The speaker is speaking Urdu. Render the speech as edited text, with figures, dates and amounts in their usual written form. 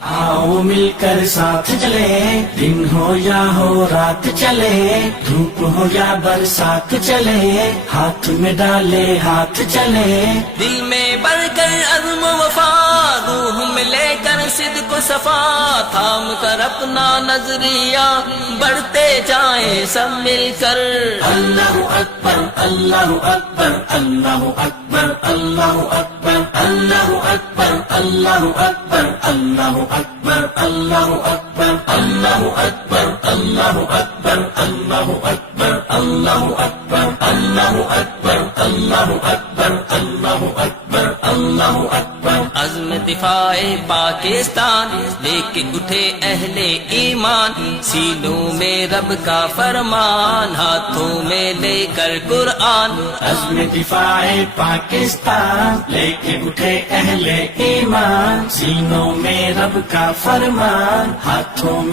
آؤ مل کر ساتھ چلے، دن ہو یا ہو رات چلے، دھوپ ہو یا برسات چلے، ہاتھ میں ڈالے ہاتھ چلے، دل میں بڑھ کر عزم و وفا، روح میں لے کر صدق و صفا، تھام کر اپنا نظریہ بڑھتے جائیں سب مل کر۔ اللہ اکبر اللہ اکبر اللہ اکبر اللہ اکبر اللہ اکبر اللہ اکبر اللہ اکبر اللہ اکبر اللہ اکبر اللہ اکبر اللہ اکبر اللہ اکبر اللہ اکبر اللہ اکبر اللہ اکبر اللہ اکبر۔ عزم دفاع پاکستان لے کے اٹھے اہل ایمان، سینوں میں رب کا فرمان، ہاتھوں میں لے کر قرآن۔ عزم دفاع پاکستان لے کے اٹھے اہل ایمان، سینوں میں رب کا فرمان، ہاتھوں میں